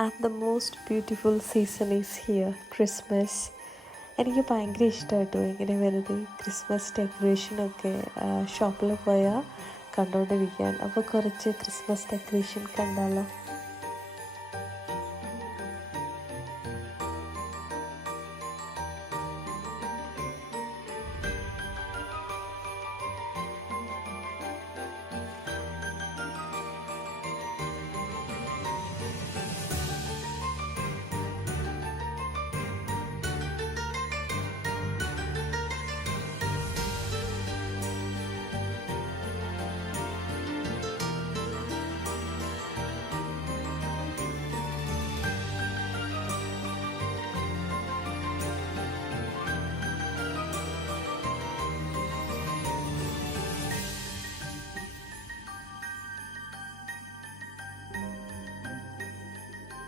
And the most beautiful season is here, Christmas. എനിക്ക് ഭയങ്കര ഇഷ്ടമായിട്ടോ ഇങ്ങനെ വെറുതെ ക്രിസ്മസ് ഡെക്കറേഷനൊക്കെ ഷോപ്പിൽ പോയാൽ കണ്ടുകൊണ്ടിരിക്കാൻ. അപ്പോൾ കുറച്ച് ക്രിസ്മസ് ഡെക്കറേഷൻ കണ്ടാലോ?